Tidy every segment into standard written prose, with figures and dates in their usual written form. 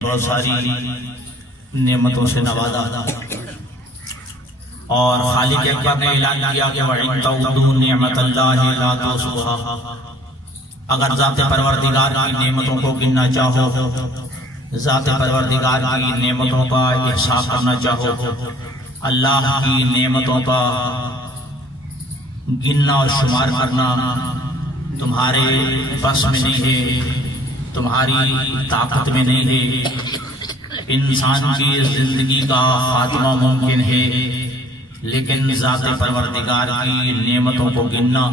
بہت ساری نعمتوں سے نوازا اور خالق اکبر نے اعلان کیا کہ وَإِن تَعُدُّوا نِعْمَتَ اللَّهِ لَا تُحْصُوهَا۔ اگر ذات پروردگار کی نعمتوں کو گننا چاہو، ذات پروردگار کی نعمتوں کا احساس کرنا چاہو، اللہ کی نعمتوں کا گننا اور شمار کرنا تمہارے بس میں نہیں ہے، تمہاری طاقت میں نہیں ہے۔ انسان کی زندگی کا خاتمہ ممکن ہے، لیکن ذات پروردگار کی نعمتوں کو گننا،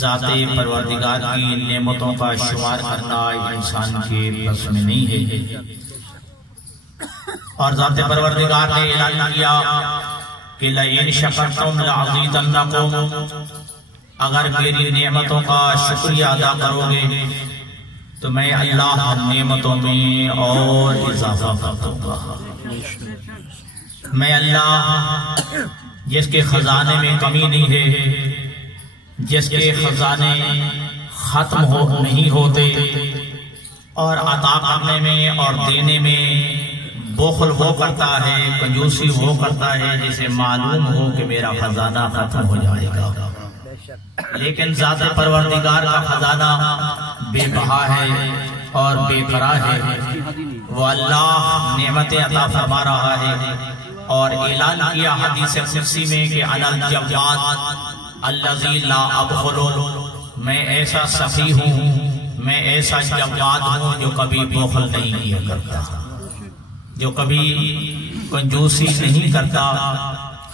ذات پروردگار کی نعمتوں کا شمار کرنا انسان کے بس میں نہیں ہے۔ اور ذات پروردگار نے اعلان کیا کہ لَئِن شَكَرْتُمْ لَأَزِيدَنَّكُمْ، اگر میری نعمتوں کا شکریہ ادا کرو گے تو میں اللہ نعمتوں میں اور اضافہ کر دوں گا۔ میں اللہ جس کے خزانے میں کمی نہیں ہے، جس کے خزانے ختم نہیں ہوتے، اور عطا کرنے میں اور دینے میں بخل وہ کرتا ہے، کنجوسی وہ کرتا ہے جسے معلوم ہو کہ میرا خزانہ ختم ہو جائے گا، لیکن ذات پروردگار کا خزانہ بے بہا ہے اور بے قرار ہے۔ وہ اللہ نعمتیں عطا فرما رہا ہے، اور اعلان کیا حدیث قدسی میں کہ انا الجواد الذی لا ابخل، میں ایسا سخی ہوں، میں ایسا جواد ہوں جو کبھی بخل نہیں کیا کرتا، جو کبھی کنجوسی نہیں کرتا۔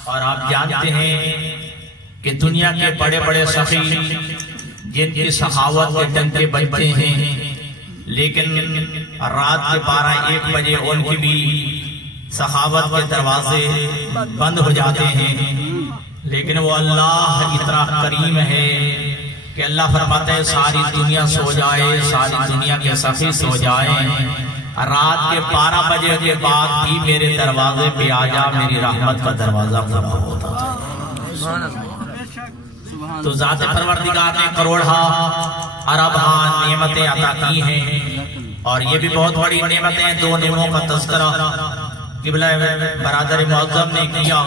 اور آپ جانتے ہیں کہ دنیا کے بڑے بڑے سخی جن کی سخاوت کے ڈنکے بجتے ہیں، لیکن رات کے 12-1 بجے ان کی بھی سخاوت کے دروازے بند ہو جاتے ہیں، لیکن وہ اللہ اتنا کریم ہے کہ اللہ فرماتے ہیں ساری دنیا سو جائے، ساری دنیا کے سخی سو جائیں، رات کے 12 بجے کے بعد بھی میرے دروازے پہ آ جا، میری رحمت کا دروازہ کھلا ہوتا ہے۔ تو ذات پروردگار نے کروڑہا اربہا نعمتیں عطا کی ہیں، اور یہ بھی بہت بڑی نعمتیں ہیں۔ 2 نعمتوں کا تذکرہ قبلہ برادر معظم نے کیا۔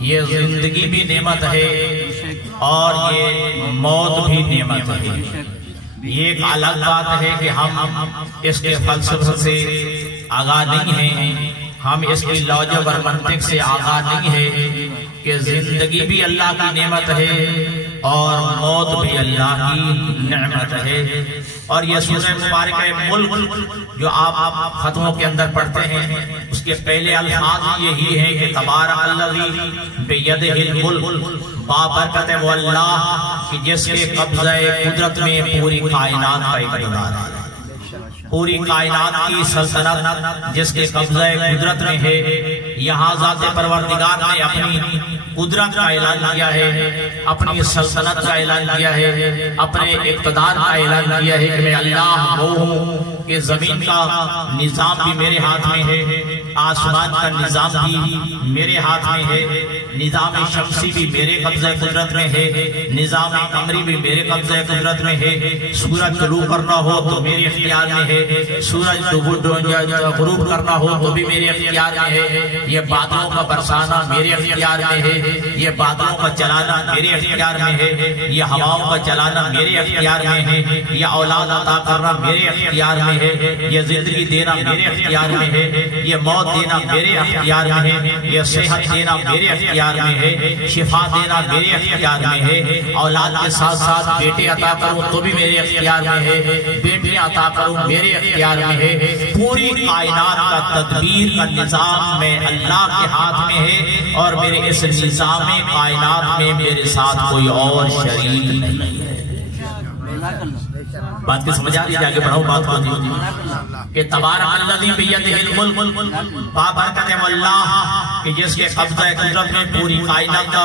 یہ زندگی بھی نعمت ہے اور یہ موت بھی نعمت ہے۔ یہ ایک الگ بات ہے کہ ہم اس کے فلسفے سے آگاہ نہیں ہیں، ہم اس کی لاجب اور منطق سے آگاہ نہیں ہے کہ زندگی بھی اللہ کی نعمت ہے اور موت بھی اللہ کی نعمت ہے۔ اور یہ سورہ مبارکہ ملک جو آپ ختموں کے اندر پڑھتے ہیں، اس کے پہلے الفاظ یہی ہیں کہ تبارک الذی بیدہ الملک، بابرکت ہے وہ اللہ کہ جس کے قبضہ قدرت میں پوری کائنات کا اقتدار ہے، پوری کائنات کی سلطنت جس کے قبضہ قدرت میں ہے۔ یہاں ذات پروردگار نے اپنی قدرت کا اعلان کیا ہے، اپنی سلطنت کا اعلان کیا ہے، اپنے اقتدار کا اعلان کیا ہے کہ میں اللہ وہ ہوں کہ زمین کا نظام بھی میرے ہاتھ میں ہے، آسمان کا نظام بھی میرے ہاتھ میں ہے، نظام شمسی بھی میرے قبضہ قدرت میں ہے، نظام قمری بھی میرے قبضہ قدرت میں ہے، سورج طلوع کرنا ہو تو میرے اختیار میں ہے، سورج غروب کرنا ہو تو بھی میرے اختیار میں ہے، یہ بادلوں کا برسانا میرے اختیار میں ہے، یہ بادلوں کا چلانا میرے اختیار میں ہے، یہ ہواؤں کا چلانا میرے اختیار میں ہے، یہ اولاد عطا کرنا میرے اختیار میں ہے، یہ زندگی دینا میرے اختیار میں ہے، یہ موت دینا میرے اختیار میں ہے، یہ صحت دینا میرے اختیار میں ہے، شفا دینا میرے اختیار میں ہے، اولاد کے ساتھ ساتھ بیٹے عطا کروں تو بھی میرے اختیار میں ہے، بیٹیاں عطا کروں میرے اختیار میں ہے۔ پوری کائنات کا تدبیر کا نظام میں اللہ کے ہاتھ میں ہے، اور میرے اس نظام کائنات میں میرے ساتھ کوئی اور شریک نہیں ہے۔ بات کی سمجھ آ رہی ہے؟ آگے بڑھاؤ بات کو کہ تبارک الذی بیدہ الملک، بابرکت ہے وہ اللہ کہ جس کے قبضہ قدرت میں پوری کائنات کا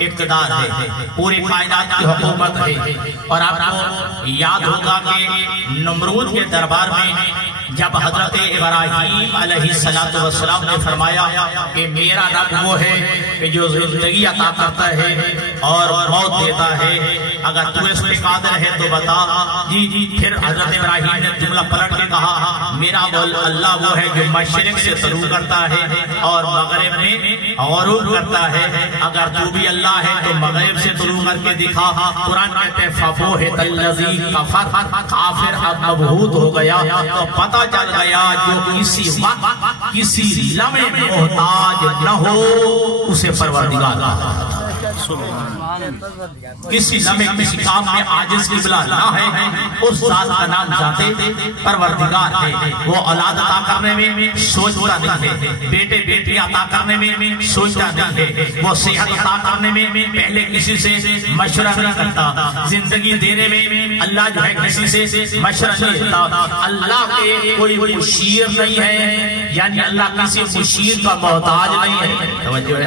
اقتدار ہے، پوری کائنات کی حکومت ہے۔ اور آپ کو یاد ہوگا کہ نمرود کے دربار میں جب حضرت ابراہیم علیہ السلام نے فرمایا کہ میرا رب وہ ہے کہ جو زندگی عطا کرتا ہے اور موت دیتا ہے، اگر تو اس پہ قادر ہے تو بتا جی پھر حضرت ابراہیم نے جملہ پلٹ کے کہا میرا اللہ وہ ہے جو مشرق سے طلوع کرتا ہے اور مغرب میں غروب کرتا ہے، اگر تو بھی اللہ ہے تو مغرب سے طلوع کر کے دکھا۔ قرآن کہتے ہیں فَبُہِتَ الَّذِي كَفَرَ، کافر اب مبہوت ہو گیا تو پتہ چل گیا جو کسی وقت کسی لمحے محتاج نہ ہو اسے پروردگار کہا۔ کسی لمحے کسی کام میں عاجز کی بلا نہ ہے، اس ذات کا نام ذات پروردگار ہے۔ وہ اولاد عطا کرنے میں سوچتا نہیں ہے، بیٹے بیٹیاں عطا کرنے میں سوچتا نہیں ہے، وہ صحت عطا کرنے میں پہلے کسی سے مشورہ نہیں کرتا، زندگی دینے میں اللہ جو ہے کسی سے مشورہ نہیں کرتا۔ اللہ کے کوئی مشیر نہیں ہے، یعنی اللہ کسی مشیر کا محتاج نہیں ہے۔ توجہ ہے؟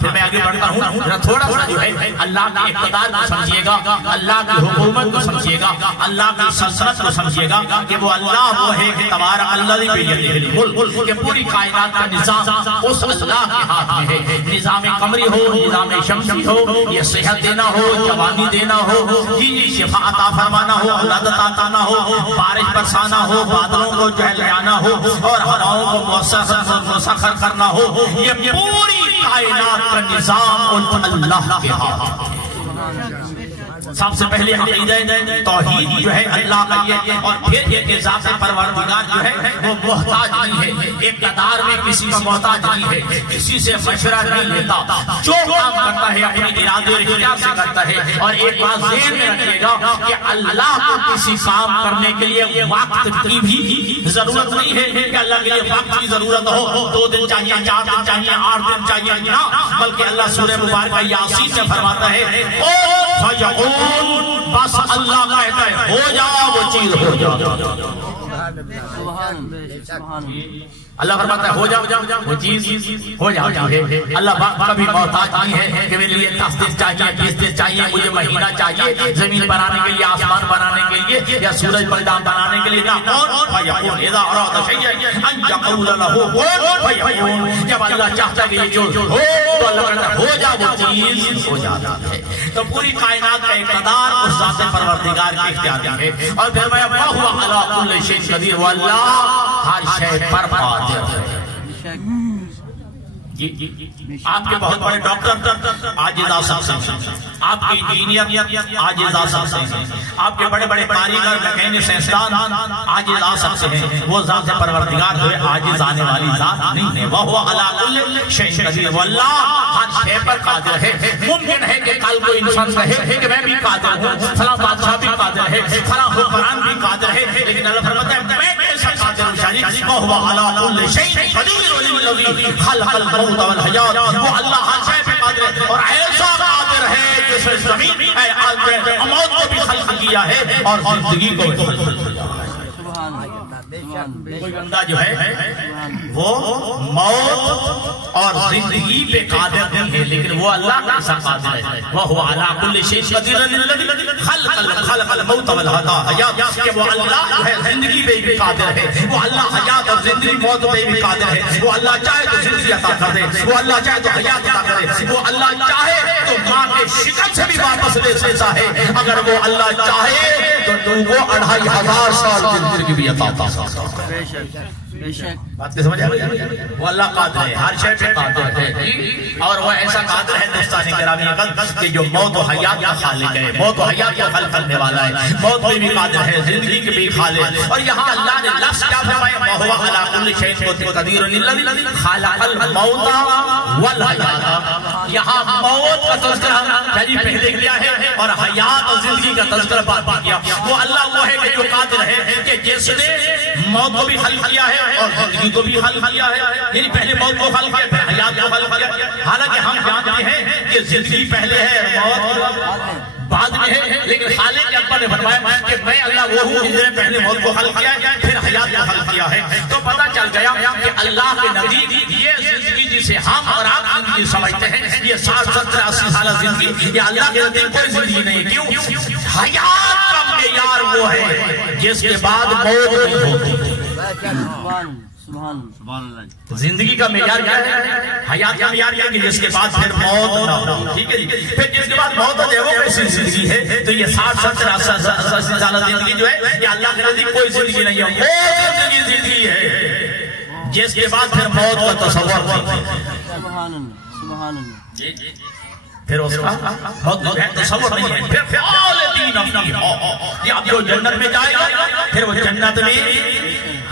پھر میں آگے بڑھتا ہوں، تھوڑا سا جو ہے اللہ کی اقتدار کو سمجھیے گا، اللہ کی حکومت کو سمجھیے گا، اللہ کی سلطنت کو سمجھیے گا کہ وہ اللہ وہ ہے کہ تبارک الذی بیدہ الملک، کہ پوری کائنات کا نظام اس اللہ کے ہاتھ میں ہے۔ نظام قمری ہو، نظام شمسی ہو، یہ صحت دینا ہو، جوانی دینا ہو، جی شفا عطا فرمانا ہو، اولاد عطا کرنا ہو، بارش برسانا ہو، بادلوں کو جو ہے لانا ہو اور ہواؤں کو مسخر کرنا ہو، یہ پوری کائنات کا نظام اللہ کے ہاتھ۔ سب سے پہلے عقیدہ توحید جو ہے اللہ کا یہ، اور پھر یہ کہ ذات پروردگار جو ہے وہ محتاج نہیں ہے، اقتدار میں کسی کا محتاج نہیں ہے، کسی سے مشورہ نہیں لیتا، جو کام کرتا ہے اپنی ارادے اور اختیار سے کرتا ہے۔ اور ایک بات ذہن میں رکھیے گا کہ اللہ کو کسی کام کرنے کے لیے وقت کی بھی ضرورت نہیں ہے کہ اللہ کے لیے وقت کی ضرورت ہو، 2 دن چاہیے، 4 دن چاہیے، 8 دن چاہیے، نہ، بلکہ اللہ سورہ مبارکہ یاسین میں فرماتا ہے بس اللہ کہتا ہے ہو جا وہ چیز ہو جا۔ اللہ فرماتا ہے ہو جا وہ چیز ہو جاتی ہے۔ اللہ کبھی محتاج نہیں ہے کہ میرے لیے 10 دن چاہیے، 20 دن چاہیے، مجھے مہینہ چاہیے زمین بنانے کے لیے، آسمان بنانے کے لیے، یا سورج پردان بنانے کے لیے، نہ۔ اذا اراد شیئا ان یقول له کن فیکون، جب اللہ چاہتا ہے کہ یہ جو ہو تو اللہ کہتا ہے ہو جا وہ چیز ہو جاتا ہے۔ تو پوری کائنات کا اقتدار اس ذات پروردگار کے اختیار میں ہے۔ اور پھر وَهُوَ عَلَىٰ كُلِّ شَيْءٍ قدیر، وہ اللہ ہر شے پر قادر ہے۔ آپ کے بہت بڑے ڈاکٹر عاجز آ سکتے ہیں، آپ کے انجینئر عاجز آ سکتے ہیں، آپ کے بڑے بڑے کاریگر میکینک سائنسدان عاجز آ سکتے ہیں، وہ ذات پروردگار ہے عاجز آنے والی ذات نہیں ہے۔ وَهُوَ عَلَىٰ كُلِّ شَيْءٍ قدیر، وہ اللہ ہر شے پر قادر ہے۔ ممکن ہے کہ کل کوئی انسان کہے کہ میں بھی قادر ہوں، فلاں بادشاہ بھی قادر ہے، فلاں حکمران بھی قادر ہے، لیکن اللہ فرماتا ہے میں کیسا قادر ہوں شریک۔ وَهُوَ عَلَىٰ كُلِّ شَيْءٍ قدیر الذی خلق الموت والحیات، وہ اللہ ہر شے پہ قادر ہے، اور ایسا قادر ہے جس نے زمین موت کو بھی خلق کیا ہے اور زندگی کو بھی خلق کیا ہے۔ کوئی بندہ جو ہے وہ موت اور زندگی پہ قادر نہیں ہے، لیکن وہ اللہ کا ایسا قادر ہے۔ وَهُوَ عَلَىٰ كُلِّ شَيْءٍ قدیر خلق الموت والحیات، کہ وہ اللہ جو ہے زندگی پہ بھی قادر ہے، وہ اللہ حیات اور زندگی موت پہ بھی قادر ہے۔ وہ اللہ چاہے تو زندگی عطا کر دے، وہ اللہ چاہے تو حیات عطا کرے، وہ اللہ چاہے تو ماں کے شکم سے بھی واپس لے سکتا ہے، اگر وہ اللہ چاہے تو تم کو 2500 سال زندگی بھی عطا کر سکتا ہے۔ بات کو سمجھ آئی؟ وہ اللہ قادر ہے، ہر شے پہ قادر ہے، اور وہ ایسا قادر ہے دوستان گرامی کہ جو موت و حیات کا خالق ہے، موت و حیات کو خلق کرنے والا ہے، موت پہ بھی قادر ہے، زندگی کے بھی خالق ہے۔ اور یہاں اللہ نے لفظ کیا فرمایا؟ وَهُوَ عَلَىٰ كُلِّ شَيْءٍ قدیر الذی خلق الموت والحیات، یہاں موت کا تذکرہ پہلے کیا ہے اور حیات اور زندگی کا تذکرہ بعد میں کیا۔ وہ اللہ وہ ہے کہ جو قادر ہے کہ جس نے موت کو بھی خلق کیا ہے اور زندگی کو بھی خلق کیا ہے، یعنی پہلے موت کو خلق کیا پھر حیات کو خلق کیا۔ حالانکہ ہم جانتے ہیں کہ زندگی پہلے ہے اور موت بعد میں ہے، لیکن خالق اکبر نے فرمایا کہ میں اللہ وہ ہوں جس نے پہلے موت کو خلق کیا ہے پھر حیات کو خلق کیا ہے۔ تو پتہ چل گیا کہ اللہ کے نزدیک یہ زندگی جسے ہم اور آپ زندگی سمجھتے ہیں، یہ 60 70 80 سالہ زندگی، یہ اللہ کے نزدیک کوئی زندگی نہیں۔ کیوں؟ حیات کا معیار وہ ہے جس کے بعد موت نہیں ہوتی۔ زندگی کا معیار کیا ہے؟ حیات کا معیار کیا ہے کہ جس کے بعد پھر موت نہ ہو، ٹھیک ہے جی؟ پھر جس کے بعد موت ہو جائے وہ کیسی زندگی ہے؟ تو یہ 60-70 سالہ زندگی جو ہے یہ اللہ کے نزدیک کوئی زندگی نہیں ہے، وہ زندگی ہے جس کے بعد پھر موت کا تصور نہیں ہے۔ پھر اس کا موت جو ہے تصور نہیں ہے، پھر فعال دین افنی ہو، یہ اب جو جنت میں جائے گا پھر وہ جنت میں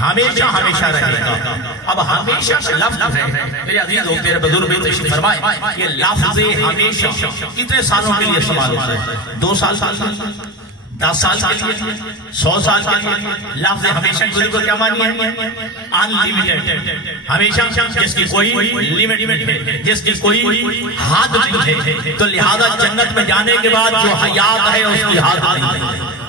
ہمیشہ ہمیشہ رہے گا۔ اب ہمیشہ کا لفظ ہے میرے عزیز لوگ، میرے بزرگ بھی تشریف فرمائے، یہ لفظ ہمیشہ کتنے سالوں کے لیے استعمال ہوتا ہے؟ 2 سال 10 سال کے لیے 100 سال کے لیے؟ لفظ ہمیشہ کو کیا مانی ہے؟ انلیمیٹڈ، ہمیشہ جس کی کوئی لیمٹ ہے، جس کی کوئی حد نہیں ہے۔ تو لہذا جنت میں جانے کے بعد جو حیات ہے اس کی حد نہیں ہے،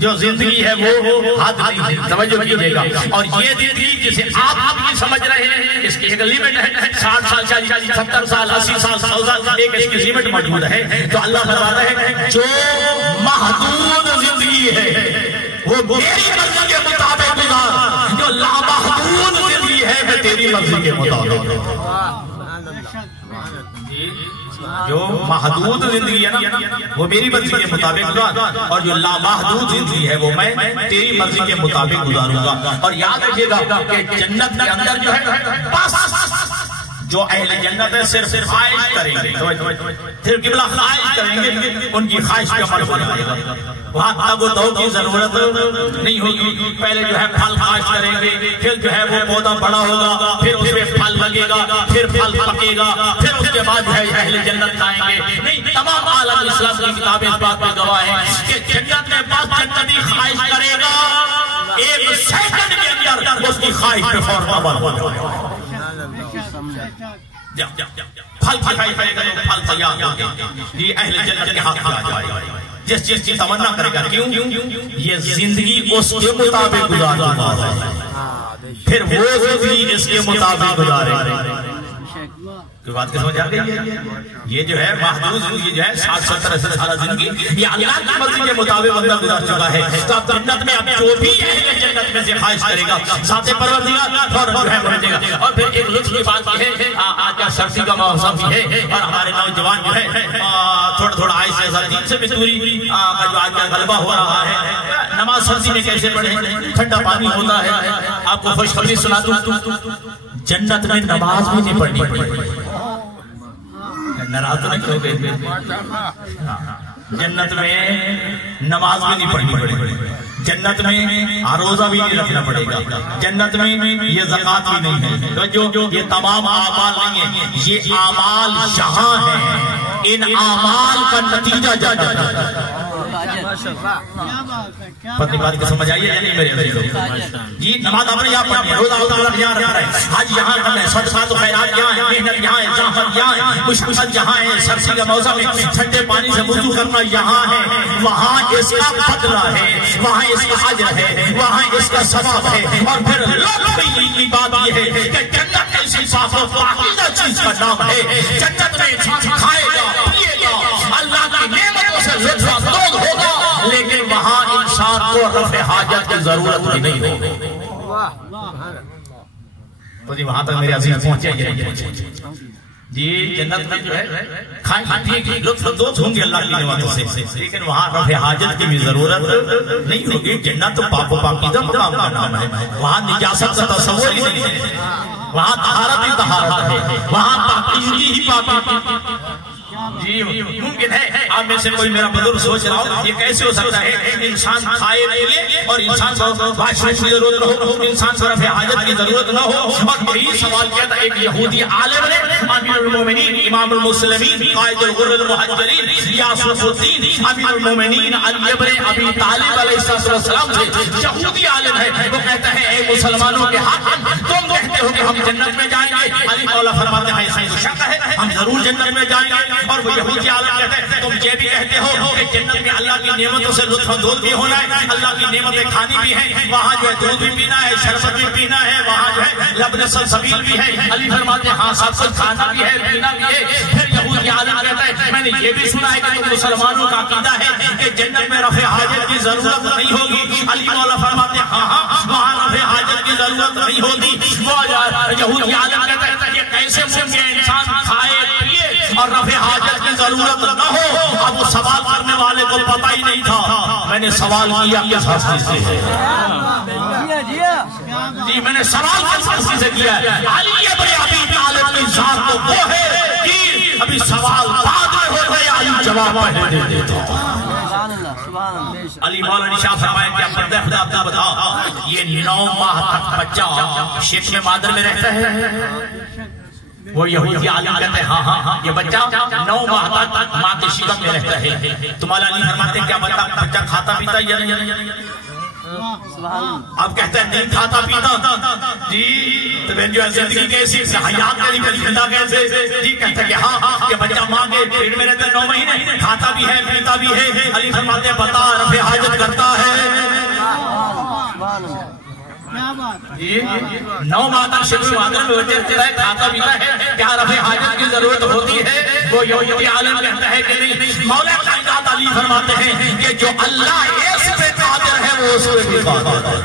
جو زندگی ہے وہ حد نہیں ہے، توجہ کیجئے گا۔ اور یہ زندگی جسے آپ بھی سمجھ رہے ہیں اس کی ایک لیمٹ ہے، 60 سال 70 سال 80 سال 100 سال ایک اس کی لیمٹ موجود ہے۔ تو اللہ فرماتا ہے جو محدود زندگی ہے وہ میری مرضی کے مطابق گزار، جو لامحدود زندگی ہے میں تیری مرضی کے مطابق۔ جو محدود زندگی ہے نا وہ میری مرضی کے مطابق گزار، اور جو لامحدود زندگی ہے وہ میں تیری مرضی کے مطابق گزاروں گا۔ اور یاد رکھیے گا کہ جنت کے اندر جو ہے بس جو اہل جنت ہے صرف خواہش کریں گے، صرف قبلہ خواہش کریں گے، ان کی خواہش پہ عمل ہو جائے گا۔ وہاں تگ و دو کی ضرورت نہیں ہوگی، پہلے جو ہے پھل خواہش کریں گے، پھر جو ہے وہ پودا بڑا ہوگا، پھر اس میں پھل لگے گا، پھر پھل پکے گا، پھر اس کے بعد جو ہے اہل جنت کھائیں گے۔ نہیں، تمام عالم اسلام کی کتابیں اس بات پہ گواہ ہیں کہ جنت میں بس جنتی خواہش کرے گا، 1 سیکنڈ کے اندر اس کی خواہش پہ فوراً عمل ہو جائے گا۔ پھل پکائی کرے گا تو پھل تیار ہو گیا، یہ اہل جنت کے ہاتھ میں آ جائے گا۔ جس چیز کی تمنا کرے گا، کیوں؟ یہ زندگی اس کے مطابق گزارے گا، پھر وہ زندگی اس کے مطابق گزارے گا۔ کوئی بات کی سمجھ آ گئی ہے؟ یہ جو ہے محدود زندگی جو ہے 60-70 سالہ زندگی یہ اللہ کی مرضی کے مطابق بندہ گزار چکا ہے۔ تو اب جنت میں اب جو بھی اہل جنت میں سے خواہش کرے گا ذات پروردگار فوراً جو ہے بڑھے گا۔ اور پھر ایک لطف کی بات ہے، آج کا سردی کا موسم بھی ہے اور ہمارے نوجوان جو ہے تھوڑا آہستہ سردی سے مزدوری کا جو آج کا غلبہ ہو رہا ہے، نماز سردی میں کیسے پڑھے؟ ٹھنڈا پانی ہوتا ہے۔ آپ کو خوشخبری سنا دوں، جنت میں نماز بھی نہیں پڑھنی پڑے گی، ناراض تو نہیں ہو گئے؟ جنت میں نماز بھی نہیں پڑھنی پڑے گی، جنت میں روزہ بھی نہیں رکھنا پڑے گا، جنت میں یہ زکوٰۃ بھی نہیں ہے، جو یہ تمام اعمال نہیں ہیں، یہ اعمال یہاں ہیں، ان اعمال کا نتیجہ جاتا ہے۔ پتنی بات کو سمجھ آئیے یا نہیں میرے عزیزوں؟ جی نماز آپ نے یہاں پڑھنی ہے، روزہ آپ یہاں رکھ رہے ہیں، حج یہاں کرنا ہے، صدقات و خیرات یہاں ہے، محنت یہاں ہے، زحمت یہاں ہے، مشقت یہاں ہے، سردی کا موسم ہے، ٹھنڈے پانی سے وضو کرنا یہاں ہے، وہاں اس کا بدلہ ہے، وہاں اس کا اجر ہے، وہاں اس کا ثواب ہے۔ اور پھر لوگوں بات یہ ہے کہ جنت ایسی صاف و پاکیزہ چیز کا نام ہے، جنت میں انسان کھائے گا، پیے گا، اللہ کی نعمتوں سے لطف اندوز ہوگا، لیکن وہاں انسان کو رفع حاجت کی ضرورت بھی نہیں ہوگی۔ تو جی وہاں تک میرے عزیز پہنچے یا نہیں پہنچے؟ جی جنت میں جو ہے کھائیں پیے گی، لطف اندوز ہوں گے اللہ کی نعمتوں سے، لیکن وہاں رفع حاجت کی بھی ضرورت نہیں ہوگی۔ جنت تو پاک و پاکیزہ مقام کا نام ہے، وہاں نجاست کا تصور ہی نہیں ہے، وہاں طہارت ہی طہارت ہے، وہاں پاکیزگی ہی پاکیزگی۔ جی ممکن ہے آپ میں سے کوئی میرا بزرگ سوچ رہا ہو یہ کیسے ہو سکتا ہے انسان کھائے پیے اور انسان کو واش روم کی ضرورت نہ ہو، انسان کو رفع حاجت کی ضرورت نہ ہو۔ اور یہی سوال کیا تھا ایک یہودی عالم نے امیر المومنین امام المسلمین قائد الغر المحجلین یاسف الدین امیر المومنین علی ابن ابی طالب علیہ السلام سے، یہودی عالم ہے، وہ کہتا ہے اے مسلمانوں کے حاکم تم کہتے ہو کہ ہم جنت میں جائیں گے، علی مولا فرماتے ہیں ایسا شک ہے ہم ضرور جنت میں جائیں گے۔ اور وہ یہودی عالم کہتے ہیں تم یہ بھی کہتے ہو کہ جنت میں اللہ کی نعمتوں سے لطف اندوز بھی ہونا ہے، اللہ کی نعمتیں کھانی بھی ہیں، وہاں جو ہے دودھ بھی پینا ہے، شربت بھی پینا ہے، وہاں جو ہے لبن سلسبیل بھی ہے۔ علی فرماتے ہیں ہاں سب کچھ کھانا بھی ہے پینا بھی ہے۔ پھر یہودی عالم کہتا ہے میں نے یہ بھی سنا ہے کہ تم مسلمانوں کا عقیدہ ہے کہ جنت میں رفع حاجت کی ضرورت نہیں ہوگی۔ علی مولا فرماتے ہیں ہاں وہاں رفع حاجت کی ضرورت نہیں ہوتی. وہ یہودی عالم کہتا ہے یہ کیسے ممکن ہے انسان کھائے پیے اور رفع حاجت کی ضرورت نہ ہو. اب وہ سوال کرنے والے کو پتہ ہی نہیں تھا. میں نے سوال کیا کس ہستی سے ہے؟ جی میں نے سوال کس ہستی سے کیا ہے؟ علی ابن ابی طالب کی ذات تو وہ ہے کہ ابھی سوال بعد میں ہو گئے علی جواب پہلے دے دیتا. علی مولانا شاہ فرمائے کہ بندہ خدا آپ کو بتا یہ 9 ماہ تک بچہ شکم مادر میں رہتا ہے. وہ یہودی عالم کہتے ہیں ہاں یہ بچہ 9 ماہ تک ماں کے شکم میں رہتا ہے. تو مولانا علی فرماتے ہیں کیا بچہ کھاتا پیتا یا نہیں؟ اب کہتے ہیں نہیں کھاتا پیتا. جی تو جو زندگی کیسی حیات کے لیے زندہ کیسے؟ جی کہتے ہیں کہ ہاں یہ بچہ ماں کے پیٹ میں رہتا ہے 9 مہینے کھاتا بھی ہے پیتا بھی ہے. علی فرماتے ہیں بتا رفع حاجت کرتا ہے. 9 ماہ تک شکم مادر میں بچے رہے کھاتا پیتا ہے کیا رفع حاجت کی ضرورت ہوتی ہے؟ وہ یہودی عالم کہتا ہے کہ نہیں. مولا کائنات علی فرماتے ہیں کہ جو اللہ اس پہ قادر ہے وہ اس پہ بھی قادر ہے.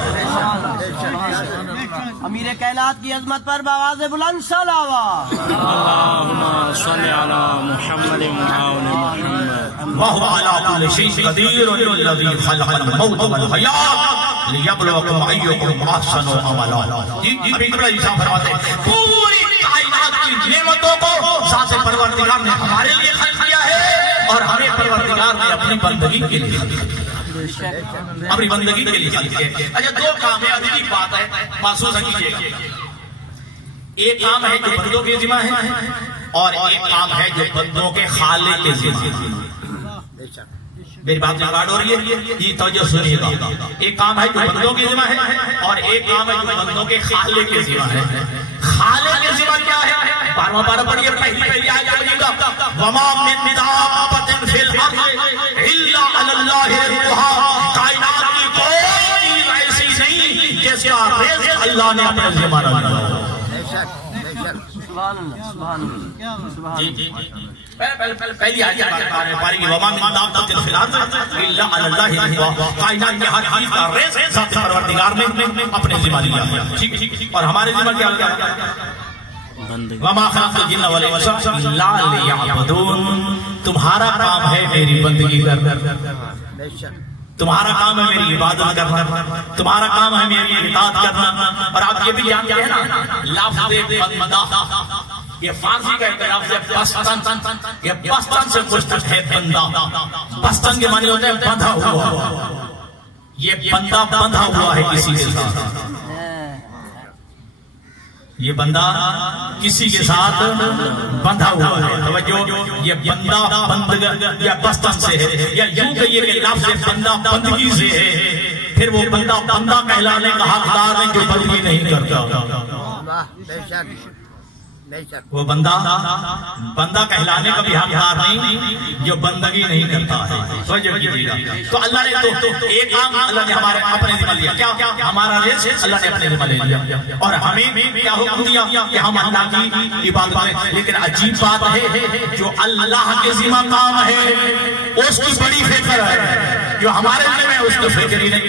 امیر کائنات کی عظمت پر بآواز بلند صلوات. اللہم صلی علی محمد محمد وَهُوَ عَلَىٰ كُلِّ شَيْءٍ قَدِيرٌ الَّذِي خَلَقَ الْمَوْتَ وَالْحَيَاةَ لِيَبْلُوَكُمْ أَيُّكُمْ أَحْسَنُ عَمَلًا. ابھی قبلہ جی صاحب فرماتے ہیں پوری کائنات کی نعمتوں کو ذات پروردگار نے ہمارے لیے خلق کیا ہے اور ہمیں پروردگار نے اپنی بندگی کے لیے خلق کیا. اپنی بندگی کے لیے خلق کیا. اچھا 2 کام ہے عجیب بات ہے محسوس کیجیے گا. ایک کام ہے جو بندوں کے ذمہ ہے اور ایک کام ہے جو بندوں کے خالق کے ذمہ ہے. میری بات ریکارڈ ہو رہی ہے یہ توجہ سنیے گا. ایک کام ہے جو بندوں کے ذمہ ہے اور ایک کام ہے جو بندوں کے خالق کے ذمہ ہے. خالق کے ذمہ کیا ہے؟ 12واں پارہ پڑھیے پہلی آیت پڑھیے گا. وما من دابۃ فی الارض الا علی اللہ رزقها. کائنات کی کوئی چیز ایسی نہیں جس کا رزق اللہ نے اپنے ذمہ رکھا ہو. سبحان اللہ سبحان اللہ. جی پہلی آیت پاری کی وما من دابۃ فی الارض الا علی اللہ رزقها. کائنات کے ہر چیز کا رزق ذات پروردگار نے اپنے ذمہ لیا ہے. ٹھیک اور ہمارے ذمہ کیا ہے؟ وما خلقت الجن والانس الا لیعبدون. تمہارا کام ہے میری بندگی کرنا. تمہارا کام ہے میری عبادت کرنا. تمہارا کام ہے میری اطاعت کرنا. اور آپ یہ بھی جانتے ہیں نا لفظ بندہ یہ فارسی کا ایک لفظ ہے بستن. یہ بستن سے مشتق ہے بندہ. بستن کے معنی ہوتے ہیں بندھا ہوا. یہ بندہ بندھا ہوا ہے کسی کے ساتھ. یہ بندہ کسی کے ساتھ بندھا ہوا ہے. توجہ یہ بندہ بندگی یا بستن سے ہے یا یوں کہیے کہ لفظ بندہ بندگی سے ہے. پھر وہ بندہ بندہ کہلانے کا حقدار ہے جو بندگی نہیں کرتا. وہ بندہ کہلانے کا بھی حقدار نہیں جو بندگی نہیں کرتا ہے. تو اللہ نے ایک کام اللہ نے ہمارے اپنے ذمہ لیا. کیا ہمارا رزق اللہ نے اپنے ذمہ لے لیا اور ہمیں کیا حکم دیا کہ ہم اللہ کی عبادت کریں. لیکن عجیب بات ہے جو اللہ کے ذمہ کام ہے اس کی بڑی فکر ہے. جو ہمارے ذمہ ہے اس کو فکر ہی نہیں.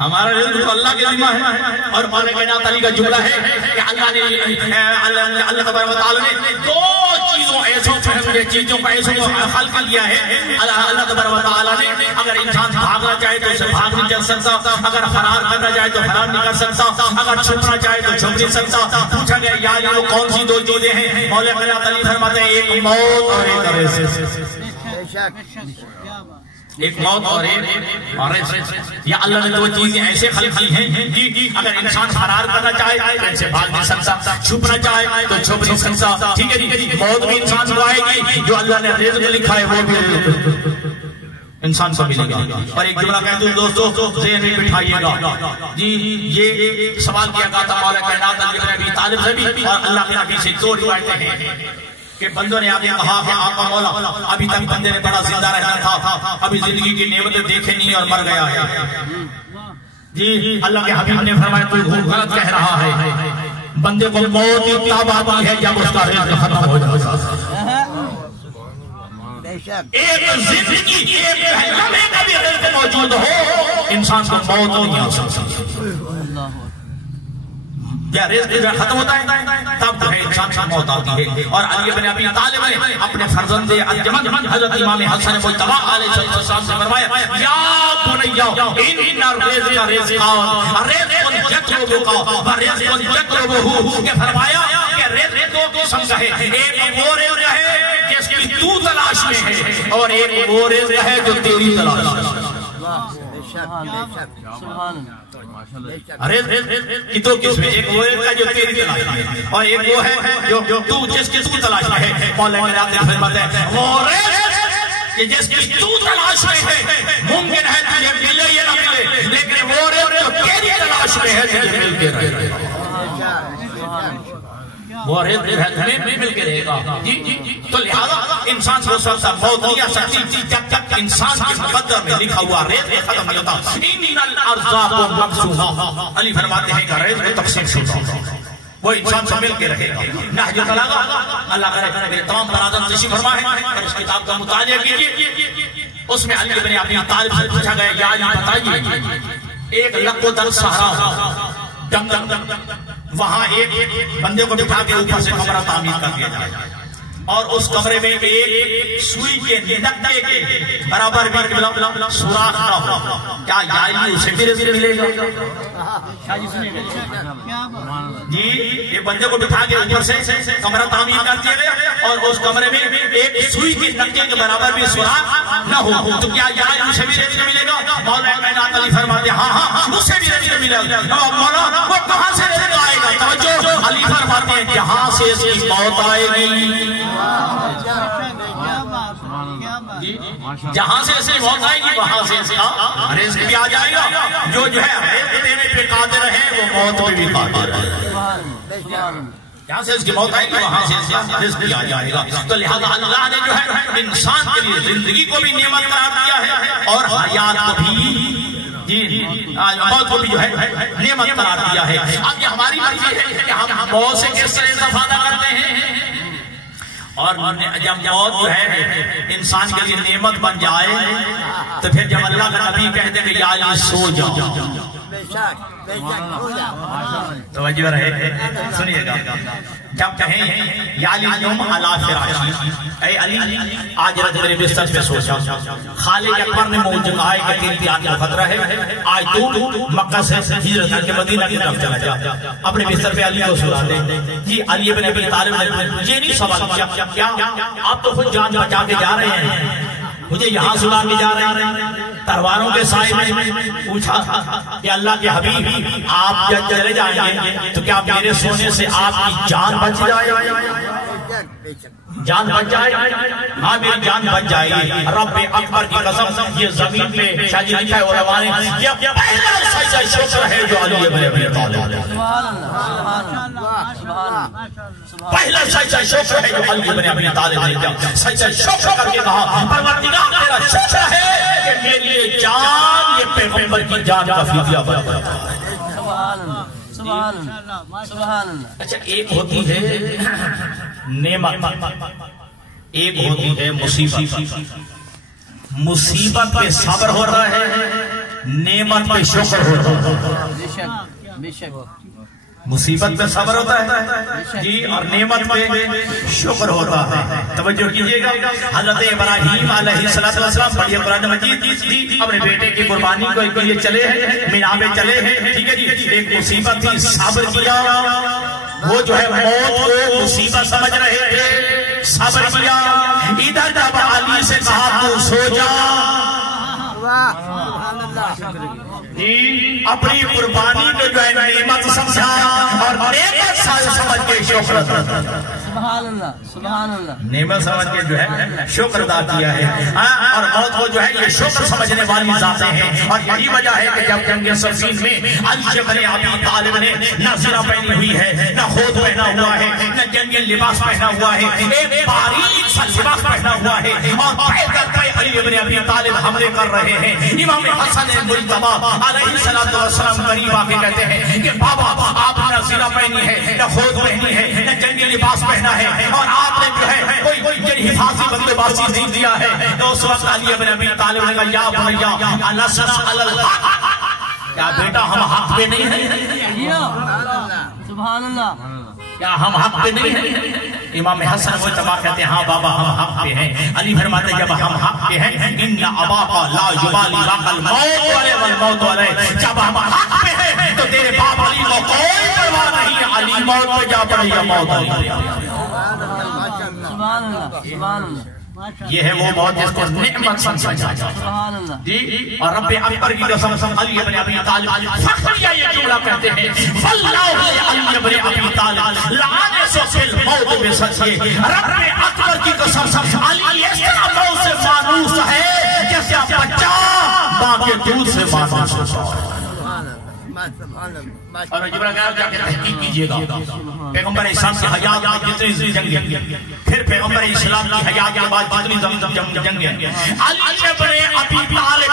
ہمارا رزق تو اللہ کے ذمہ ہے. اور مولا کائنات علی کا جملہ ہے کہ اللہ تبارک و تعالی نے 2 چیزوں کو ایسوں خلق کیا ہے. اللہ تبارک و تعالی نے اگر انسان بھاگنا چاہے تو اسے بھاگ نہیں چل سکتا. اگر فرار کرنا چاہے تو فرار نہیں کر سکتا. اگر چھپنا چاہے تو چھپ نہیں سکتا. پوچھا گیا یا یہ کون سی 2 چیزیں ہیں؟ مولا کائنات علی فرماتے ہیں ایک موت اور ایک رزق. ایک موت اور یا اللہ نے 2 چیزیں ایسے خلق کی ہیں کہ اگر انسان فرار کرنا چاہے تو ان سے بھاگ نہیں سکتا. چھپنا چاہے تو چھپ نہیں سکتا. ٹھیک ہے جی. موت بھی انسان کو آئے گی. جو اللہ نے رزق لکھا ہے وہ بھی انسان کو ملے گا. اور ایک جملہ کہہ دوں دوستو ذہن میں بٹھائیے گا. جی یہ سوال کیا گیا تھا مولا کائنات علی بن ابی طالب سے بھی اور اللہ کے نبی سے 2 روایتیں ہیں کہ بندوں نے آگے کہا کہ آقا مولا ابھی تک بندے نے بڑا زندہ رہنا تھا. ابھی زندگی کی نعمتیں دیکھے نہیں اور مر گیا ہے. جی اللہ کے حبیب نے فرمایا تو غلط کہہ رہا ہے. بندے کو موت تب آتی ہے جب اس کا رزق ختم ہو جاتا ہے. ایک زندگی ایک لمحے کا بھی رزق موجود ہو انسان کو موت نہیں آ سکتی. یا رزق جو ختم ہوتا ہے تب جو ہے انسان کی موت آتی ہے. اور علی بن ابی طالب نے اپنے فرزند ارجمند حضرت امام حسن مجتبی علیہ السلام سے فرمایا یا بنیا ان الرزق رزقان رزق یطلبک ورزق یطلبہ، کہ فرمایا کہ رزق دو قسم کا ہے، ایک وہ رزق ہے جس کی تو تلاش میں ہے اور ایک وہ رزق ہے جو تیری تلاش میں ہے. کی تو قسم ہے، ایک وہ ہے جو تیری تلاش میں ہے اور ایک وہ ہے جو تو جس کی تو تلاش میں ہے. مولا میرا دل فرماتا ہے وہ رزق کہ جس کی تو تلاش میں ہے ممکن ہے تجھے ملے یا نہ ملے، لیکن وہ رزق جو تیری تلاش میں ہے تجھے مل کے رہے گا. وہ رزق ہمیں مل کے رہے گا. تو لہذا انسان کو سب سے موت نہیں آ سکتی جب تک انسان کے مقدر میں لکھا ہوا رزق ختم نہیں ہوتا. ان الارزاق مقسومہ، علی فرماتے ہیں کہ رزق تقسیم شدہ وہ انسان سے مل کے رہے گا. نہج البلاغہ اللہ کرے میرے تمام برادر تشریف فرمائے اور اس کتاب کا مطالعہ کیجیے. اس میں علی بن ابی طالب سے پوچھا گیا یا علی بتائیے ایک لقو در صحرا ڈنگر، وہاں ایک بندے کو بٹھا کے اوپر سے کمرہ تعمیر کر دیا جائے اور اس کمرے میں ایک سوئی کے نقطے کے برابر بھی سوراخ نہ ہو، کیا یعنی اسے بھی رزق ملے گا؟ جی یہ بندے کو بٹھا کے اوپر سے کمرہ تعمیر کر دیا گیا اور اس کمرے میں ایک سوئی کے نقطے کے برابر بھی سوراخ نہ ہو، تو کیا یعنی اسے بھی رزق ملے گا؟ مولا کائنات علی فرماتے ہیں ہاں اسے بھی رزق ملے گا. مولا وہ کہاں سے رزق آئے گا؟ توجہ، علی فرماتے ہیں جہاں سے اس کی موت آئے گی، جہاں سے اسے موت آئے گی وہاں سے اس کا رزق بھی آ جائے گا. جو ہے رزق دینے پہ قادر ہے وہ موت پہ بھی قادر ہے. جہاں سے اس کی موت آئے گی وہاں سے اس کا رزق بھی آ جائے گا. تو لہذا اللہ نے جو ہے انسان کے لیے زندگی کو بھی نعمت قرار دیا ہے اور حیات کو بھی موت کو بھی جو ہے نعمت قرار دیا ہے. اب یہ ہماری مرضی ہے کہ ہم موت سے کس طرح استفادہ کرتے ہیں. اور جب موت جو ہے انسان کے لیے نعمت بن جائے تو پھر جب اللہ کا نبی کہتے ہیں کہ یا علی سو جاؤ، توجہ رہے سنیے گا، جب کہیں یا علی نم علی فراشی، اے علی آج رات میرے بستر پہ سو جا. خالق اکبر نے موجود آئے کہ تیری جان کا خطرہ ہے، آج تو مکہ سے ہجرت کر کے مدینہ کی طرف چلا جا، اپنے بستر پہ علی کو سلا دے. جی علی بن ابی طالب نے یہ نہیں سوال کیا کیا آپ تو خود جان بچا کے جا رہے ہیں، مجھے یہاں سلا کے جا رہے ہیں. تلواروں کے سائے میں پوچھا کہ اللہ کے حبیب آپ جب چلے جائیں گے تو کیا میرے سونے سے آپ کی جان بچ جائے؟ جان بچ جائے؟ ہاں میری جان بچ جائے گی. رب اکبر کی قسم یہ زمین پہ شاید لکھا ہے علماء نے یہ پہلا سچا شکر ہے جو علی بن ابی طالب ہے. پہلا سچا شکر ہے جو علی بن ابی طالب نے سچا شکر کر کے کہا پروردگار میرا شکر ہے کہ میری یہ جان یہ پیغمبر کی جان کا فدیہ بن جاتا ہے. اچھا ایک ہوتی ہے نعمت، ایک ہوتی ہے مصیبت. مصیبت پہ صبر ہو رہا ہے، نعمت پہ شکر ہو رہا ہے. مصیبت پہ صبر ہوتا ہے جی اور نعمت پہ شکر ہوتا ہے. توجہ کیجئے گا، حضرت ابراہیم علیہ السلام پڑھیے قرآن مجید جی اپنے بیٹے کی قربانی کو ایک لیے چلے ہیں، مینا پہ چلے ہیں، ٹھیک ہے جی. ایک مصیبت تھی، صبر کیا، وہ جو ہے موت کو مصیبت سمجھ رہے تھے، صبر کیا. ادھر جب علی سے کہا تو سو جا، جی اپنی قربانی کو جو ہے نعمت سمجھا اور نعمت سمجھ کے شکر ادا کیا. سبحان اللہ، نعمت سمجھ کے جو ہے شکر ادا کیا ہے. اور موت کو جو ہے یہ شکر سمجھنے والی ذاتیں ہیں. اور یہی وجہ ہے کہ جب جنگ صفین میں علی بن ابی طالب نے نہ زرہ پہنی ہوئی ہے، نہ خود پہنا ہوا ہے، نہ جنگی لباس پہنا ہوا ہے، ایک باریک سا لباس پہنا ہوا ہے اور پہن کر کے علی بن ابی طالب حملے کر رہے ہیں. امام حسن مجتبی علیہ السلام قریب آ کے کہتے ہیں کہ بابا آپ نے نہ زرہ پہنی ہے، نہ خود پہنی ہے، نہ جنگی لباس پہنا ہے اور آپ نے جو ہے کوئی حفاظی بندوباستی نہیں دیا ہے تو اس وقت علی ابن ابی طالب نے کہا یا بنیا انصنا علی الحق، کیا بیٹا ہم حق پہ نہیں ہیں؟ سبحان اللہ، کیا ہم حق پہ نہیں ہیں؟ امام حسن مجتبی کہتے ہیں ہاں بابا ہم حق پہ ہیں۔ علی فرماتے ہیں جب ہم حق پہ ہیں ان اباقا لا یبالی لاق الموت والموت علیہ، جب ہم حق پہ ہیں تو تیرے باپ علی کو کوئی پرواہ نہیں ہے، علی موت پہ جا پڑے یا موت علی پہ۔ سبحان اللہ، سبحان اللہ، یہ ہے وہ موت جس کو نعمت سمجھا جاتا ہے سبحان اللہ جی۔ اور رب اکبر کی قسم علی ابن ابی طالب فخریہ یہ جملہ کہتے ہیں واللہ علی ابن ابی طالب لعن سو فی الموت بسجے، رب اکبر کی قسم علی اس طرح موت سے مانوس ہے جیسے بچہ ماں کے دودھ سے مانوس ہوتا ہے۔ اور جبرائیل کیا کہ تحقیق کیجئے گا پیغمبر اسلام کی حیات میں جتنی جنگیں، پھر پیغمبر اسلام کی حیات کے بعد جتنی جنگیں، علی ابن ابی طالب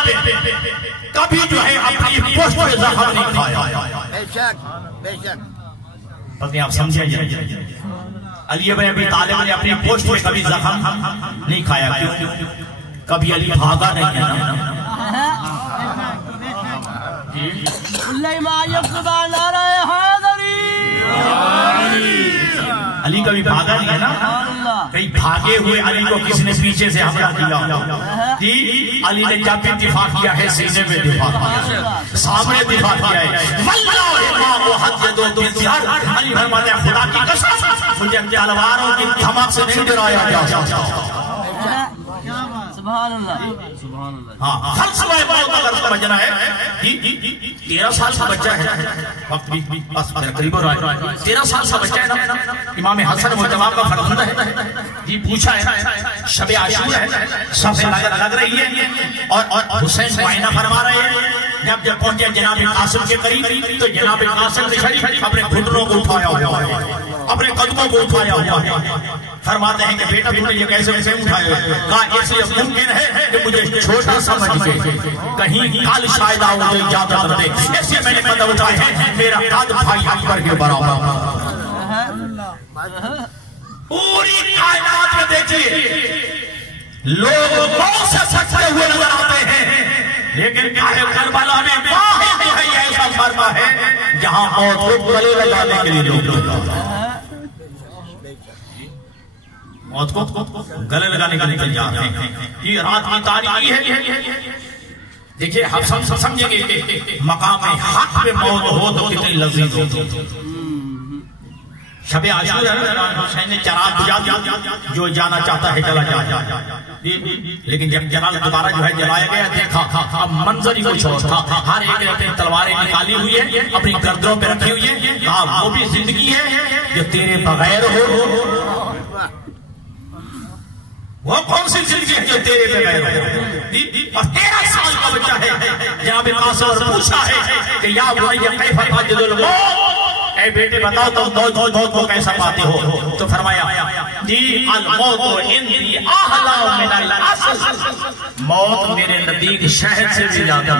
کبھی جو ہے اپنی پشت پہ زخم نہیں کھایا۔ بے شک، بے شک، پتہ آپ سمجھے علی ابن ابی طالب نے اپنی پشت پہ کبھی زخم نہیں کھایا، کیوں؟ کبھی علی بھاگا نہیں ہے نا۔ اللہ معیب زبان نعرہ حیدری، علی کبھی بھاگا نہیں ہے نا، کہیں بھاگے ہوئے علی کو کس نے پیچھے سے حملہ کیا جی؟ علی نے جب بھی دفاع کیا ہے سینے میں دفاع کیا، سامنے دفاع کیا ہے۔ واللہ ما احدث بالجہر، علی فرماتے ہیں خدا کی قسم مجھے تلواروں کی دھمک سے نہیں ڈرایا جاتا۔ سبحان اللہ، سبحان اللہ، ہاں فلسفہ موت اگر سمجھنا ہے 13 سال کا بچہ ہے، وقت بھی بس قریب ہو رہا ہے، 13 سال کا بچہ ہے نا، امام حسن مجتبی کا فرزند ہے جی، پوچھا ہے شب عاشور ہے، سب لگ رہی ہے اور حسین معائنہ فرما رہے ہیں۔ جب پہنچے جناب قاسم کے قریب تو جناب قاسم نے شریف اپنے گھٹنوں کو اٹھایا ہوا ہے، اپنے قدموں کو اٹھایا ہوا ہے۔ فرماتے ہیں کہ بیٹا تم نے یہ کیسے اٹھایا؟ کہا اس لیے ممکن ہے کہ مجھے چھوٹا سمجھ کے کہیں کل شاید آؤ مجھے اجازت دے، اس لیے میں نے قدم اٹھائے ہیں، میرا قد بھائی اکبر کے برابر۔ پوری کائنات میں دیکھیے لوگ موت سے سکتے ہوئے نظر آتے ہیں، لیکن کربلا میں واحد جو ہے یہ ایسا مرمہ ہے جہاں موت کو گلے لگانے کے لیے لوگ موت کو گلے لگانے کے لیے جا رہے ہیں۔ یہ رات کی تاریخی ہے۔ دیکھیے ہم سمجھیں گے کہ مقام حق پہ موت ہو تو کتنی لذیذ ہو۔ شب عاشور حسین نے چراغ بجھا دیا، جو جانا چاہتا ہے چلا جائے، لیکن جب چراغ دوبارہ جو ہے جلایا گیا دیکھا اب منظر ہی کچھ اور تھا، ہر ایک نے اپنی تلواریں نکالی ہوئی ہیں، اپنی گردنوں پہ رکھی ہوئی ہیں، کہا وہ بھی زندگی ہے جو تیرے بغیر ہو، وہ کون سی زندگی ہے جو تیرے بغیر ہو؟ اور 13 سال کا بچہ ہے، جناب قاسم اور پوچھا ہے کہ یا بنی کیف تجد الموت، اے بیٹے بتاؤ تم موت کو کیسا پاتے ہو؟ تو فرمایا جی الموت عندی احلی من العسل، موت میرے نزدیک شہد سے بھی زیادہ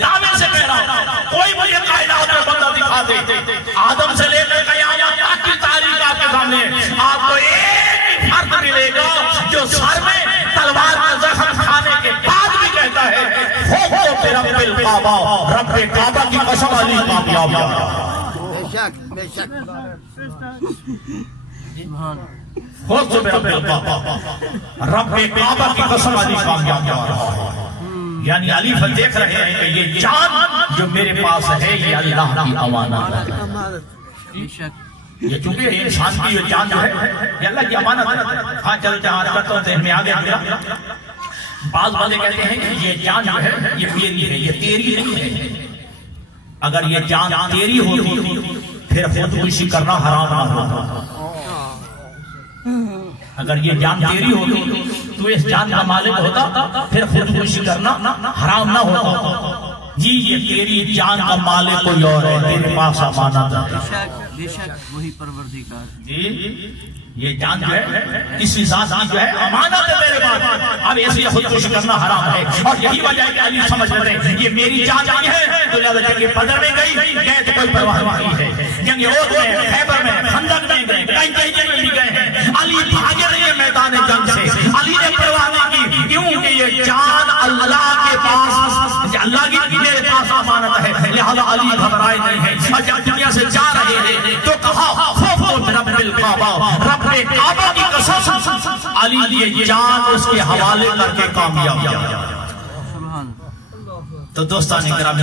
دعوے سے کہہ رہا ہوں کوئی مجھے کائنات میں بندہ دکھا دے، آدم سے لے کر قیامت کی تاریخ آپ کے سامنے آپ کو ایک فرد ملے گا جو سر میں تلوار کا زخم کھانے کے بعد بھی کہتا ہے رب الکعبہ، رب کعبہ کی قسم علی کامیاب ہے۔ بے شک، بے شک، خود سے رب الکعبہ، رب کعبہ کی قسم علی کامیاب ہے۔ یعنی علی فل دیکھ رہے ہیں کہ یہ جان جو میرے پاس ہے یہ اللہ کی امانت ہے، یہ چونکہ انسان کی یہ جان جو ہے یہ اللہ کی امانت ہے۔ ہاں چل جہاں کرتا ہوں ذہن میں آگے میرا بعض والے کہتے ہیں کہ یہ جان جو ہے یہ میری ہے، یہ تیری نہیں ہے۔ اگر یہ جان تیری ہوتی پھر خودکشی کرنا حرام نہ ہوتا، اگر یہ جان تیری ہوتی تو اس جان کا مالک ہوتا پھر خودکشی کرنا حرام نہ ہوتا۔ جی یہ تیری جان کا مالک کوئی اور ہے، تیرے پاس امانت ہے۔ بے شک وہی پروردگار، جی یہ جان جو ہے کسی ذات کی جو ہے امانت ہے میرے پاس، اب ایسی خودکشی کرنا حرام ہے، اور یہی وجہ ہے کہ علی سمجھ رہے ہیں یہ میری جان نہیں ہے، تو لہذا جنگ بدر میں گئی گئے تو کوئی پرواہ نہیں ہے، جنگ احد میں، خیبر میں، خندق میں گئے، کہیں کہیں بھی گئے ہیں، علی بھاگے رہے ہیں میدان جنگ سے، علی نے پرواہ نہیں کی، کیوں کہ یہ جان اللہ کے پاس، اللہ کی میرے پاس امانت ہے، لہذا علی گھبرائے نہیں ہیں، اور جب دنیا سے جا رہے ہیں تو کہا خوف رب الکعبہ، رب کعبہ کی قسم، علی یہ جان اس کے حوالے کر کے کامیاب کیا۔ تو دوستان گرامی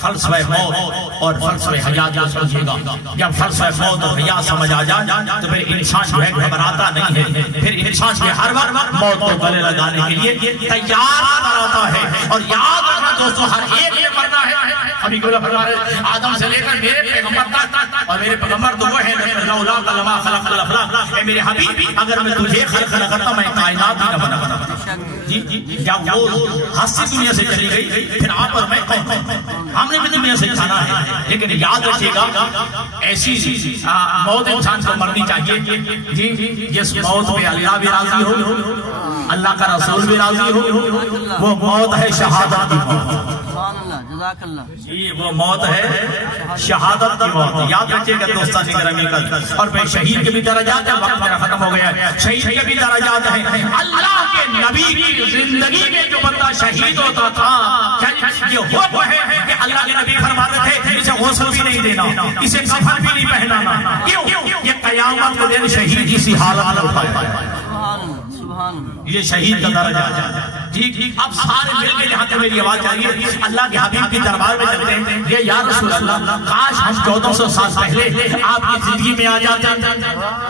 فلسفہ موت اور فلسفہ حیات کو سمجھے گا، جب فلسفہ موت اور حیات سمجھ آ جائے تو پھر انسان جو ہے گھبراتا نہیں ہے، پھر انسان جو ہر وقت موت کو گلے لگانے کے لیے تیار رہتا ہے، اور یاد رکھنا دوستو ہر ایک نے مرنا ہے، ابھی گولا فرما رہے آدم سے لے کر میرے پیغمبر تک، اور میرے پیغمبر تو وہ ہے لولا لما خلق الافلاق، اے میرے حبیب اگر میں تجھے خلق نہ کرتا میں کائنات ہی نہ بناتا۔ جب وہ ہستی دنیا سے چلی گئی پھر آپ اور میں ہم نے بھی دنیا سے جانا ہے، لیکن یاد رکھیے گا ایسی موت انسان کو مرنی چاہیے جس موت پہ اللہ بھی راضی ہو، اللہ کا رسول بھی راضی ہو، وہ موت ہے شہادت کی موت، وہ موت ہے شہادت کی موت۔ یاد رکھیے گا دوستان گرامی کا، اور پھر شہید کے بھی درجات ہیں، وقت میرا ختم ہو گیا ہے، شہید کے بھی درجات ہیں، اللہ کے نبی کی زندگی میں جو بندہ شہید ہوتا تھا یہ حکم ہے کہ اللہ کے نبی فرماتے تھے اسے غسل بھی نہیں دینا، اسے کفن بھی نہیں پہنانا، کیوں؟ یہ قیامت کے دن شہید اسی حالت میں اٹھائے، یہ شہید کا درجہ ہے۔ ٹھیک اب سارے مل کے جہاں تک میری آواز آئیے، اللہ کے حبیب کی دربار میں چلتے ہیں، یہ یا رسول اللہ کاش ہم 1400 سال پہلے آپ کی زندگی میں آ جاتے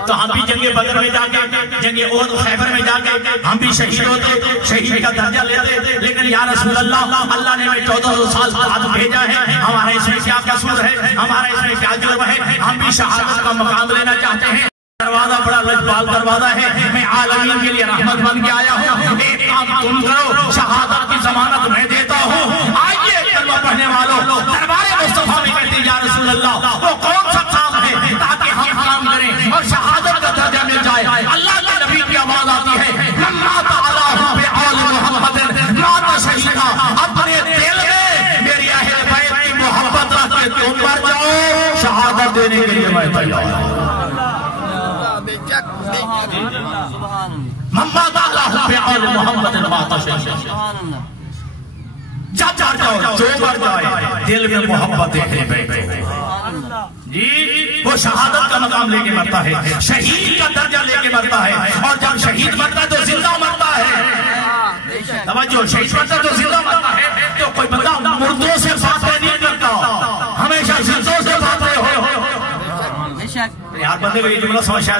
تو ہم بھی جنگ بدر میں جا کے، جنگ احد خیبر میں جا کے ہم بھی شہید ہوتے، شہید کا درجہ لیتے، لیکن یا رسول اللہ نے ہمیں 1400 سال بعد بھیجا ہے، ہمارا اس میں کیا قصور ہے، ہمارا اس میں کیا جرم ہے، ہم بھی شہادت کا مقام لینا چاہتے ہیں۔ دروازہ بڑا لجپال دروازہ ہے، میں عالمین کے لیے رحمت بن کے آیا ہوں، ایک کام تم کرو، شہادت کی ضمانت میں دیتا ہوں، آئیے کلمہ پڑھنے والوں دربار مصطفیٰ میں کہتے ہیں یا رسول اللہ وہ کون سا کام ہے تاکہ ہم کام کریں اور شہادت کا درجہ مل جائے۔ اللہ کے نبی کی آواز آتی ہے مات علیہ بآل محمد مات شہیدا، اپنے دل میں میری اہل بیت کی محبت رکھ کے تم مر جاؤ، شہادت دینے کے لیے میں تیار ہوں۔ محمد اللہ بآل محمد مات شہیدا، جب جا جاؤ جو مر جائے دل میں محبت اہل بیت جی، وہ شہادت کا مقام لے کے مرتا ہے، شہید کا درجہ لے کے مرتا ہے، اور جب شہید مرتا ہے تو زندہ مرتا ہے۔ توجہ، شہید مرتا ہے تو زندہ مرتا ہے، تو کوئی بندہ مردوں سے باتیں نہیں کرتا، ہمیشہ زندوں سے باتیں ہو۔ یار بندے کو یہ جملہ سمجھا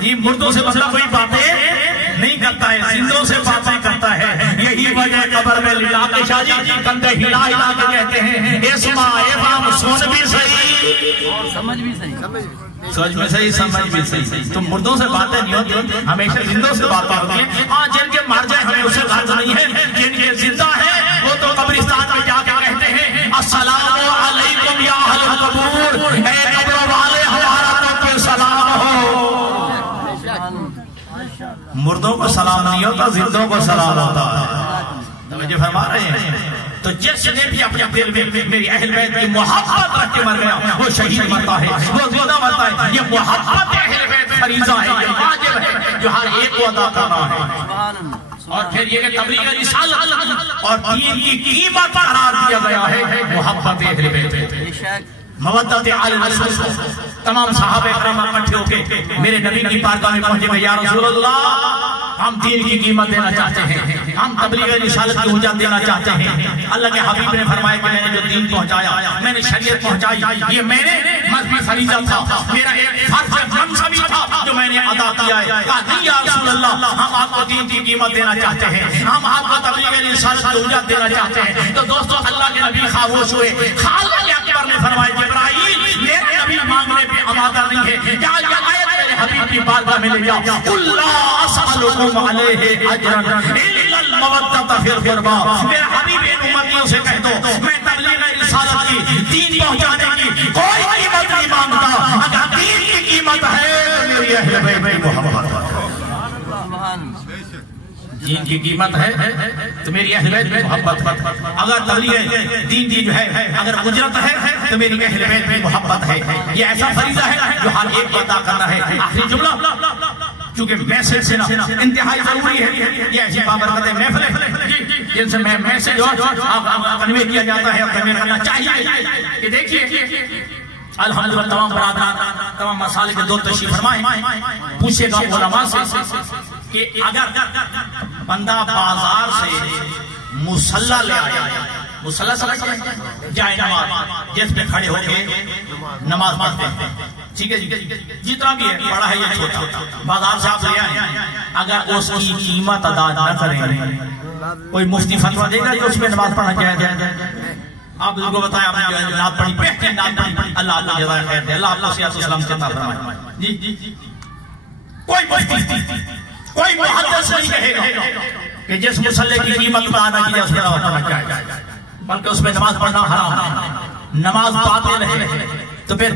یہ مردوں سے بندہ کوئی باتیں نہیں کرتا ہے، زندوں سے باتیں کرتا ہے، یہی وجہ قبر میں لٹا کے شاہ جی کندھے ہلا ہلا کے کہتے ہیں اسما افہم، سن بھی صحیح سمجھ بھی صحیح، سمجھ میں صحیح سمجھ بھی صحیح۔ تم مردوں سے باتیں نہیں ہوتی، ہمیشہ زندوں سے باتیں ہوتی ہیں۔ ہاں جن کے مر جائے ہمیں اسے غرض نہیں ہے، جن کے زندہ ہے وہ تو قبرستان میں جا کے کہتے ہیں السلام علیکم یا اہل القبور، اے قبر والے ہمارا تو پھر سلام ہو۔ مردوں کو سلام نہیں ہوتا، زندوں کو سلام ہوتا ہے۔ توجہ فرما رہے ہیں؟ تو جس نے بھی اپنے دل میں میری اہل بیت کی محبت رکھ کے مر گیا وہ شہید مرتا ہے، وہ زندہ مرتا ہے۔ یہ محبت اہل بیت فریضہ ہے، یہ واجب ہے جو ہر ایک کو ادا کرنا ہے۔ اور پھر یہ کہ تبلیغ رسالت اور دین کی قیمت قرار دیا گیا ہے محبت اہل بیت، مودت آل رسول۔ تمام صحابہ اکرام اکٹھے ہو کے میرے نبی کی بارگاہ میں پہنچے گئے، یا رسول اللہ ہم دین کی قیمت دینا چاہتے ہیں، ہم تبلیغ رسالت کی اجازت دینا چاہتے ہیں۔ اللہ کے حبیب نے فرمایا کہ میں نے جو دین پہنچایا، میں نے شریعت پہنچائی، یہ میں نے مذہبی فریضہ تھا، میرا ایک فرض منصبی تھا جو میں نے ادا کیا ہے۔ کہا نہیں یا رسول اللہ ہم آپ کو دین کی قیمت دینا چاہتے ہیں، ہم آپ کو تبلیغ رسالت کی اجازت دینا چاہتے ہیں۔ تو دوستو اللہ کے نبی خاموش ہوئے، خالق اکبر نے فرمایا جبرائیل میرے نبی مانگنے پہ آمادہ نہیں ہے، کیا یہ آیت میرے حبیب کی بارگاہ میں لے جاؤ، قل لا اسألکم علیہ اجرا الا المودۃ فی القربى۔ میرے حبیب ان امتیوں سے کہہ دو میں تبلیغ رسالت کی، دین پہنچانے کی کوئی قیمت نہیں مانگتا، اگر دین کی قیمت ہے میری اہل بیت کی محبت دین کی قیمت ہے تو میری اہل بیت کی محبت ہے. اگر تبلیغ دین جو ہے اگر اجرت ہے تو میری اہل بیت کی محبت ہے. یہ ایسا فریضہ ہے جو ہر ایک کو ادا کرنا ہے. آخری جملہ چونکہ میسج سے انتہائی ضروری ہے. یہ ایسی بابرکت محفل ہے جن سے میں میسج کنوے کیا جاتا ہے اور کنوے کرنا چاہیے کہ دیکھیے الحمدللہ تمام برادران تمام مسالے کے دور تشریف فرمائیں. پوچھے گا علماء سے کہ اگر بندہ بازار سے مصلی لے آیا, مصلی جائے نماز جس پہ کھڑے ہو کے نماز پڑھتے ہیں, ٹھیک ہے جی, جتنا بھی ہے بڑا ہے یا چھوٹا, بازار سے آپ لے آئے, اگر اس کی قیمت ادا نہ کریں کوئی مفتی فتویٰ دے گا جو اس پہ نماز پڑھنا چاہیے. آپ کو بتایا آپ نے جو ہے نعت پڑھی, بہترین نعت پڑھی, اللہ اللہ جزائے خیر دے, اللہ آپ کو صحت و سلامت عطا فرمائے. جی کوئی مفتی کوئی محدث نہیں کہے گا کہ جس مصلی کی قیمت ادا نہ کی جائے اس پہ نماز پڑھنا چاہیے, بلکہ اس میں نماز پڑھنا حرام ہے. نماز باطل ہے تو پھر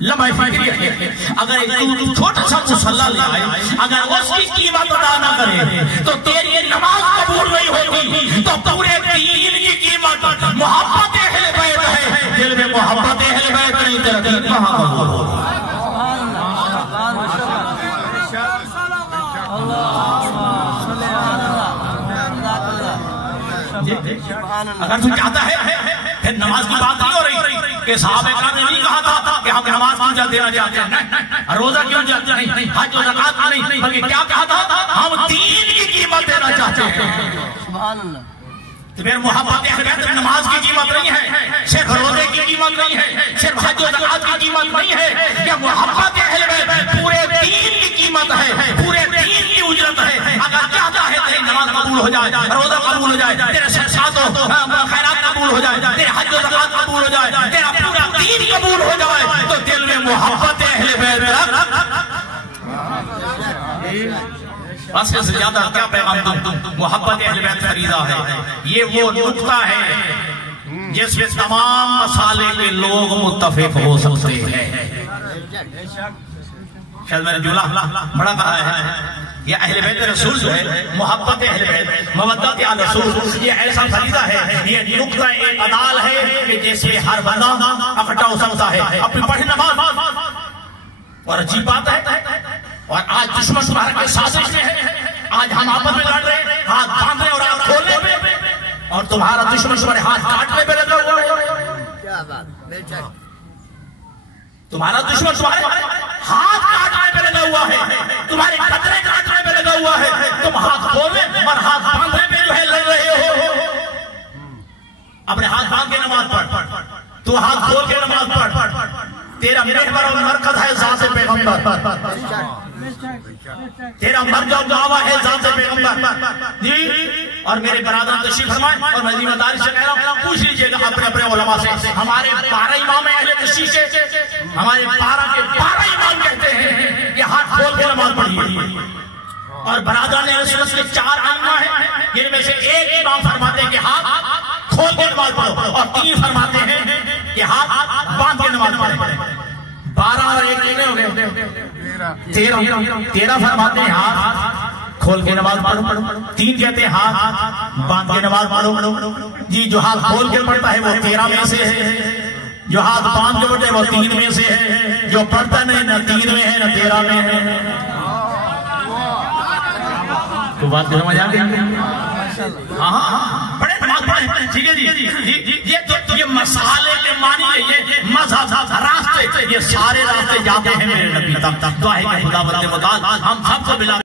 لمحہ فکری ہے. اگر ایک چھوٹا سا مصلی لے آئے اگر اس کی قیمت ادا نہ کرے تو تیری نماز قبول نہیں ہوگی. تو پورے دین کی قیمت محبت اہل بیت ہے. دل میں محبت اہل بیت نہیں تیرا دین کہاں قبول ہوگا؟ اگر تو چاہتا ہے پھر نماز کی بات نہیں ہو رہی کہ صحابہ کرام نے نہیں کہا تھا کہ ہم نماز کیوں جلد دینا چاہتے ہیں, روزہ کیوں جلد نہیں, حج و زکات نہیں, بلکہ کیا کہا تھا ہم دین کی قیمت دینا چاہتے ہیں. سبحان اللہ. تو پھر محبت اہل بیت میں نماز کی قیمت نہیں ہے, صرف روزے کی قیمت نہیں ہے, صرف حج و زکات کی قیمت نہیں ہے, کہ محبت اہل بیت پورے دین کی قیمت ہے, پورے دین کی اجرت ہے. اگر چاہتا ہے تیری نماز قبول ہو جائے, روزہ قبول ہو جائے, تیرے صدقات و خیرات قبول ہو جائے, تیرے حج و زکات قبول ہو جائے, تیرا پورا دین قبول ہو جائے, تو دل میں محبت اہل بیت رکھ. بس اس سے زیادہ کیا پیغام دوں؟ محبت اہل بیت فریضہ ہے. یہ وہ نقطہ ہے جس میں تمام مسالے کے لوگ متفق ہو سکتے ہیں. شاید میں نے جملہ بڑا کہا ہے. یہ اہل بیت رسول جو ہے, محبت اہل بیت, مودت آل رسول, یہ ایسا فریضہ ہے, یہ نقطہ اعتدال ہے کہ جیسے ہر بندہ اکٹھا ہو سکتا ہے اپنی پڑھی نماز. اور عجیب بات ہے, اور آج دشمن تمہارے کے سازش میں ہے, آج ہم آپس میں لڑ رہے ہیں, ہاتھ باندھنے اور ہاتھ کھولنے پہ, اور تمہارا دشمن تمہارے ہاتھ کاٹنے پہ لگا ہوا ہے. تمہارا دشمن تمہارے ہاتھ کاٹنے پہ لگا ہوا ہے, تمہارے قدرے کاٹنے پہ لگا ہوا ہے. تم ہاتھ کھولنے اور ہاتھ باندھنے پہ جو ہے لڑ رہے ہو. اپنے ہاتھ باندھ کے نماز پڑھ, تو ہاتھ کھول کے نماز پڑھ. تیرا محور اور مرکز ہے ذات پیغمبر, تیرا مرجع و دعویٰ ہے ذات پیغمبر. جی, اور میرے برادران تشریف فرمائیں, اور میں ذمہ داری سے کہہ رہا ہوں, پوچھ لیجئے گا اپنے اپنے علماء سے. ہمارے 12 امام اہل تشریف سے, ہمارے 12 کے 12 امام کہتے ہیں کہ ہاتھ کھول کے نماز پڑھیے. اور برادران اہل سنت کے 4 ائمہ ہیں, جن میں سے ایک امام فرماتے ہیں کہ ہاتھ کھول کے نماز پڑھو, اور 3 فرماتے ہیں کہ ہاتھ باندھ کے نماز پڑھو. 12 اور 1 کتنے ہو گئے؟ 13 فرماتے ہیں ہاتھ کھول کے نماز پڑھو, 3 کہتے ہیں ہاتھ باندھ کے نماز پڑھو. جی, جو ہاتھ کھول کے پڑھتا ہے وہ 13 میں سے ہے, جو ہاتھ باندھ کے پڑھتا ہے وہ 3 میں سے ہے, جو پڑھتا نہیں نہ 3 میں ہے نہ 13 میں ہے. تو بات کو سمجھ آ گئی؟ ہاں, بڑے نماز پڑھیں, ٹھیک ہے جی. یہ مسالے کے معنی ہے, یہ مذہب راستے, یہ سارے راستے جاتے ہیں میرے نبی تک. دعا ہے کہ خدا بندے مدد ہم سب کو بلا